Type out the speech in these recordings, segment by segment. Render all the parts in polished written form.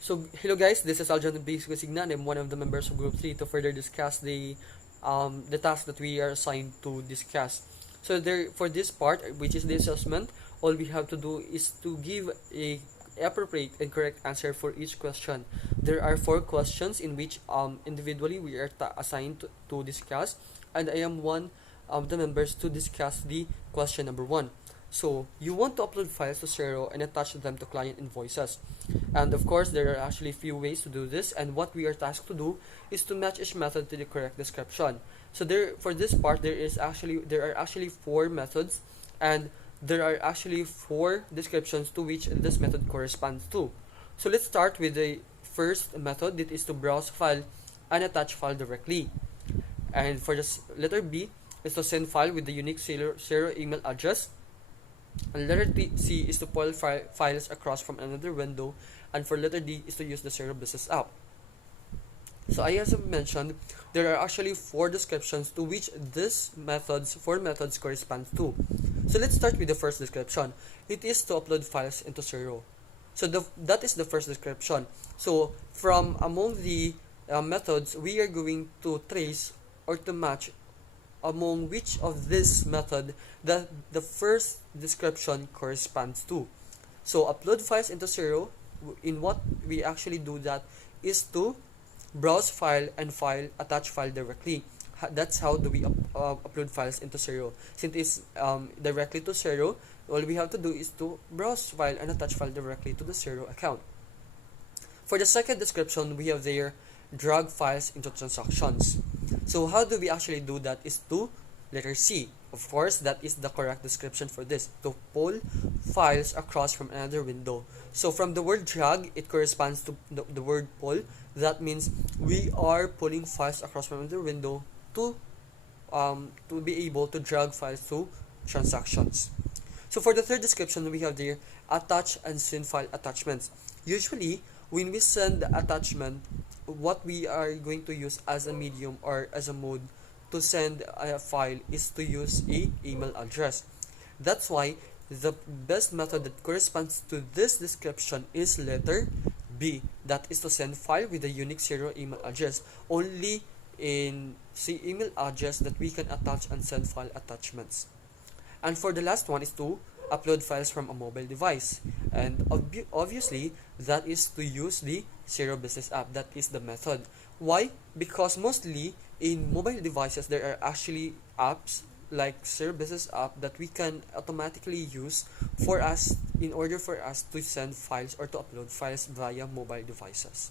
So, hello guys, this is Aljan Signa, and I'm one of the members of Group 3 to further discuss the task that we are assigned to discuss. So, for this part, which is the assessment, all we have to do is to give a appropriate and correct answer for each question. There are 4 questions in which individually we are assigned to discuss, and I am one of the members to discuss the question number 1. So, you want to upload files to Zero and attach them to client invoices. And of course, there are actually few ways to do this, and what we are tasked to do is to match each method to the correct description. So for this part, there are actually 4 methods, and there are actually 4 descriptions to which this method corresponds to. So let's start with the first method, that is to browse file and attach file directly. And for the letter B is to send file with the unique zero email address. And letter C is to pull files across from another window, and for letter D is to use the Zero Business app. So I as mentioned, there are actually 4 descriptions to which this 4 methods correspond to. So let's start with the first description. It is to upload files into Zero. So that is the first description. So from among the methods, we are going to trace or to match among which of this method that the first description corresponds to. So upload files into Zero, in what we actually do that is to browse file and attach file directly. That's how do we upload files into Zero. Since it's directly to Zero, all we have to do is to browse file and attach file directly to the Zero account. For the second description, we have there drag files into transactions. So how do we actually do that is to letter C. Of course, that is the correct description for this, to pull files across from another window. So from the word drag, it corresponds to the word pull. That means we are pulling files across from another window to be able to drag files to transactions. So for the third description, we have there attach and send file attachments. Usually, when we send the attachment, what we are going to use as a medium or as a mode to send a file is to use a email address. That's why the best method that corresponds to this description is letter B, that is to send file with a unique Zero email address. Only in the email address that we can attach and send file attachments. And for the last one is to upload files from a mobile device, and obviously that is to use the Zero Business app. That is the method. Why? Because mostly in mobile devices there are actually apps like Zero Business app that we can automatically use for us in order for us to send files or to upload files via mobile devices.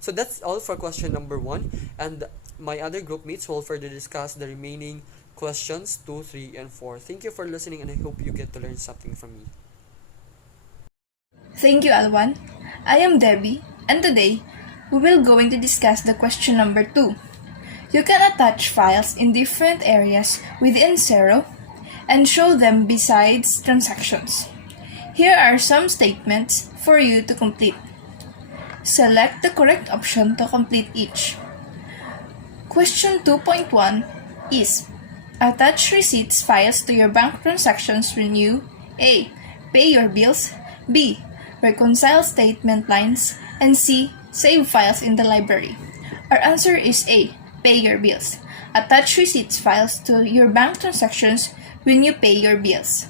So that's all for question number 1, and my other group mates will further discuss the remaining questions 2, 3, and 4. Thank you for listening, and I hope you get to learn something from me. Thank you, Alwan. I am Debbie, and today we will going to discuss the question number 2. You can attach files in different areas within Zero and show them besides transactions. Here are some statements for you to complete. Select the correct option to complete each. Question 2.1 is attach receipts files to your bank transactions when you A. Pay your bills, B. Reconcile statement lines, and C. Save files in the library. Our answer is A. Pay your bills. Attach receipts files to your bank transactions when you pay your bills.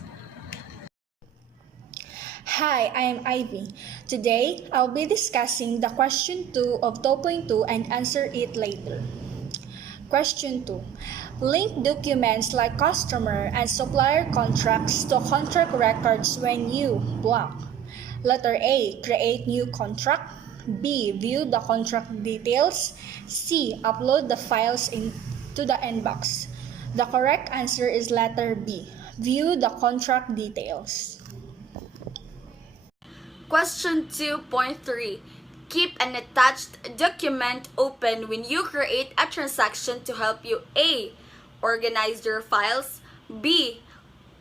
Hi, I am Ivy. Today, I'll be discussing the question 2 of 2.2 and answer it later. Question 2. Link documents like customer and supplier contracts to contract records when you blank. Letter A. Create new contract. B. View the contract details. C. Upload the files into the inbox. The correct answer is letter B. View the contract details. Question 2.3. Keep an attached document open when you create a transaction to help you A. Organize your files, B.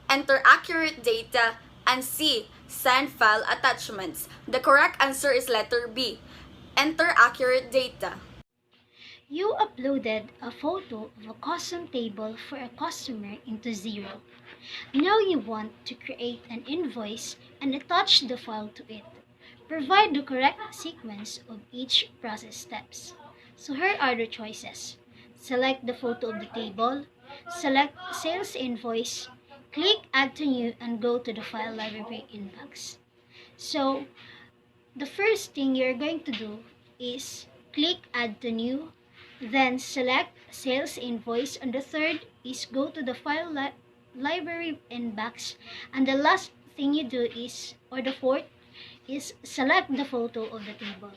Enter accurate data, and C. Send file attachments. The correct answer is letter B. Enter accurate data. You uploaded a photo of a custom table for a customer into Zero. Now you want to create an invoice and attach the file to it. Provide the correct sequence of each process steps. So here are the choices. Select the photo of the table, select sales invoice, click add to new and go to the file library inbox. So the first thing you're going to do is click add to new, then select sales invoice, and the third is go to the file library inbox, and the last thing you do is, or the fourth is select the photo of the table.